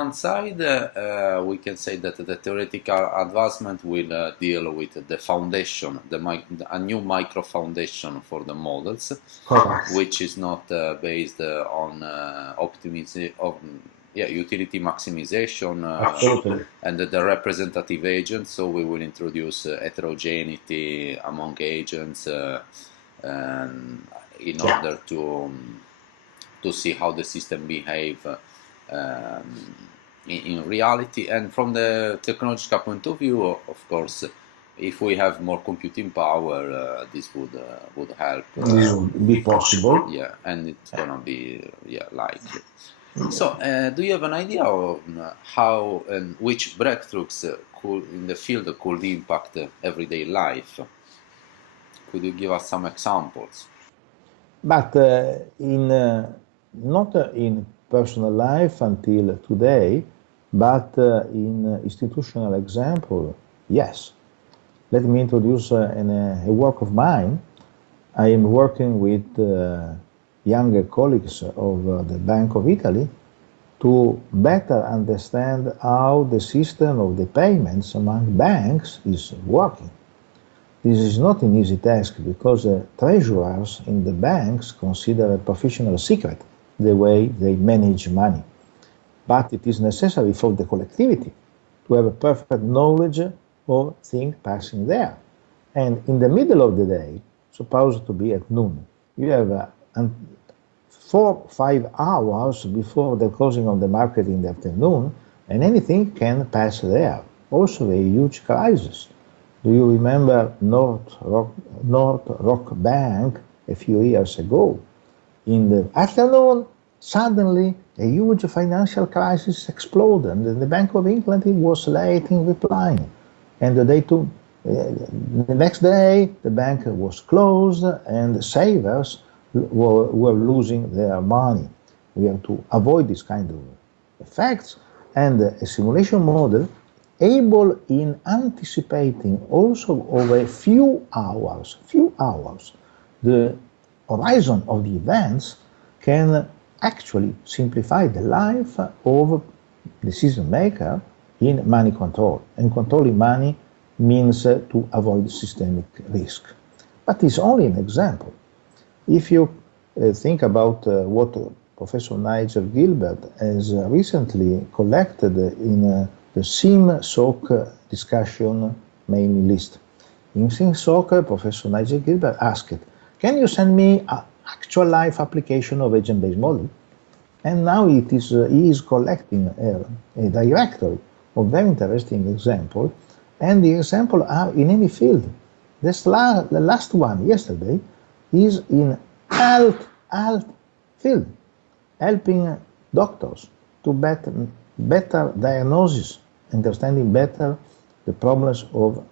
one side, we can say that the theoretical advancement will deal with the foundation, a new micro foundation for the models, Correct. which is not based on utility maximization Absolutely. and the representative agents. So we will introduce heterogeneity among agents in order to see how the system behave in reality. And from the technological point of view, of course, if we have more computing power, this would help. This would be possible. Yeah, and it's gonna be likely. So, do you have an idea of how and which breakthroughs in the field could impact everyday life? Could you give us some examples? But not in personal life until today, but in institutional example, yes. Let me introduce a work of mine. I am working with younger colleagues of the Bank of Italy to better understand how the system of the payments among banks is working. This is not an easy task because treasurers in the banks consider a professional secret the way they manage money. But it is necessary for the collectivity to have a perfect knowledge of things passing there. And in the middle of the day, supposed to be at noon, you have 4-5 hours before the closing of the market in the afternoon, and anything can pass there. Also a huge crisis. Do you remember North Rock Bank a few years ago? In the afternoon, suddenly a huge financial crisis exploded, and the Bank of England was late in replying. And the next day, the bank was closed, and the savers were losing their money. We have to avoid this kind of effects, and a simulation model able in anticipating also over a few hours, the horizon of the events can actually simplify the life of decision maker in money control. And controlling money means to avoid systemic risk. But it's only an example. If you think about what Professor Nigel Gilbert has recently collected in the SIM-SOC discussion mailing list. In SIM-SOC, Professor Nigel Gilbert asked, can you send me an actual life application of agent-based model? And now he is collecting a directory of very interesting examples, and the examples are in any field. The last one, yesterday, is in health field, helping doctors to better diagnosis, understanding better the problems of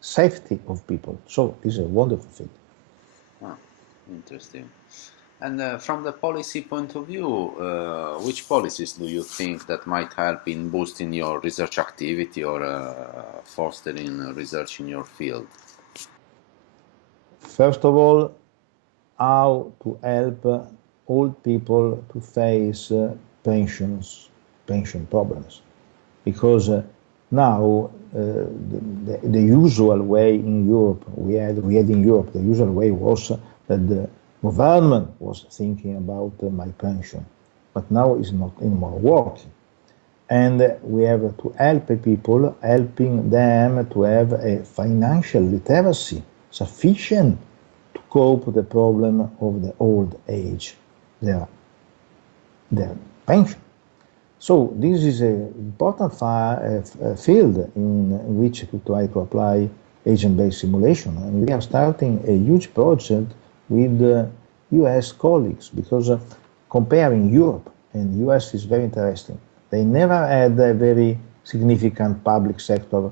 safety of people. So this is a wonderful thing. Ah, interesting. And from the policy point of view, which policies do you think that might help in boosting your research activity or fostering research in your field? First of all, how to help old people to face pension problems. Because now the usual way in Europe, we had in Europe, the usual way was that the government was thinking about my pension, but now it's not anymore working. And we have to help people, helping them to have a financial literacy sufficient to cope with the problem of the old age, their pension. So this is an important field in which to try to apply agent-based simulation. And we are starting a huge project with US colleagues, because comparing Europe and US is very interesting. They never had a very significant public sector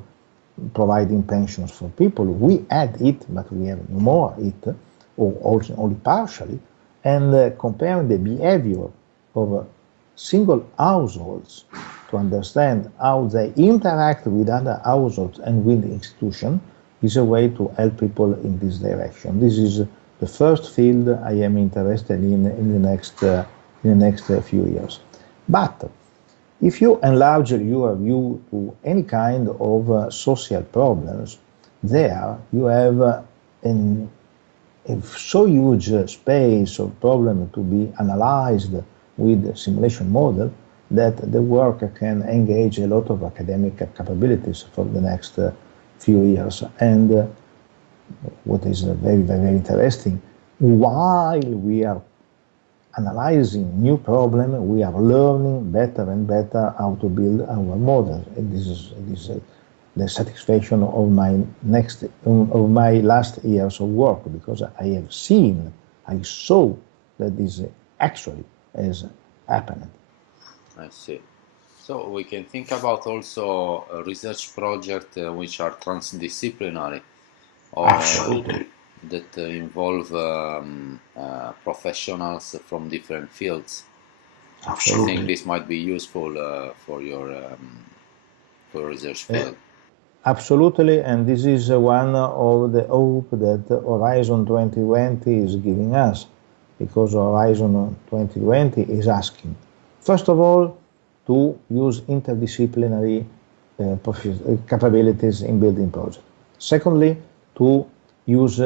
providing pensions for people. We had it, but we have more it, or also only partially. And comparing the behavior of single households to understand how they interact with other households and with the institution is a way to help people in this direction. This is the first field I am interested in the next few years. But If you enlarge your view to any kind of social problems, there you have a so huge space of problem to be analyzed with simulation model that the work can engage a lot of academic capabilities for the next few years. And what is very, very interesting, while we are analyzing new problem, we are learning better and better how to build our model. And this is the satisfaction of my last years of work, because I saw that this actually has happened. I see. So we can think about also a research project which are transdisciplinary, or Absolutely. that involve professionals from different fields. Absolutely. I think this might be useful for your research field. Absolutely, and this is one of the hope that Horizon 2020 is giving us, because Horizon 2020 is asking, first of all, to use interdisciplinary capabilities in building projects. Secondly, to use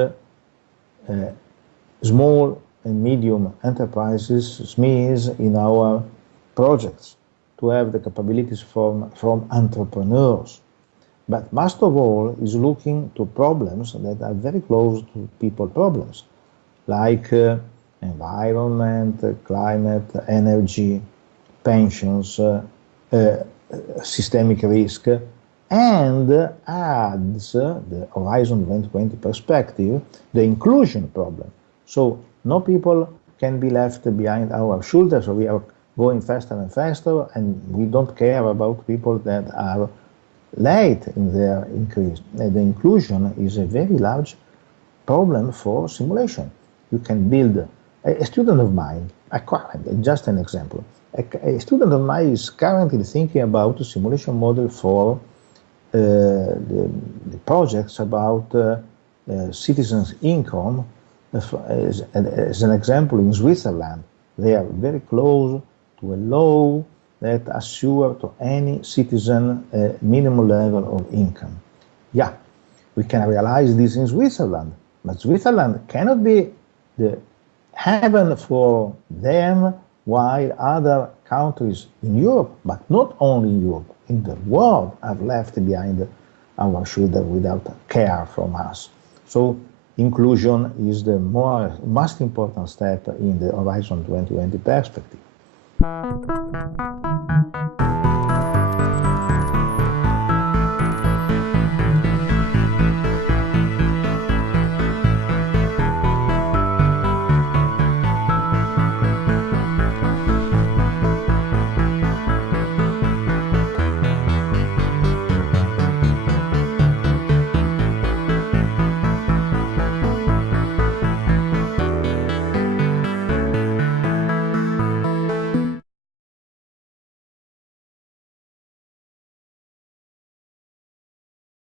small and medium enterprises, SMEs, in our projects, to have the capabilities from entrepreneurs. But most of all is looking to problems that are very close to people problems, like environment, climate, energy, pensions, systemic risk, and adds the Horizon 2020 perspective, the inclusion problem. So no people can be left behind our shoulders. So we are going faster and faster, and we don't care about people that are late in their increase. The inclusion is a very large problem for simulation. You can build a student of mine, just an example. A student of mine is currently thinking about a simulation model for the projects about citizens' income. As an example, in Switzerland, they are very close to a law that assure to any citizen a minimum level of income. Yeah, we can realize this in Switzerland, but Switzerland cannot be the heaven for them, while other countries in Europe, but not only in Europe, in the world, are left behind our shoulder without care from us. So inclusion is the most important step in the Horizon 2020 perspective.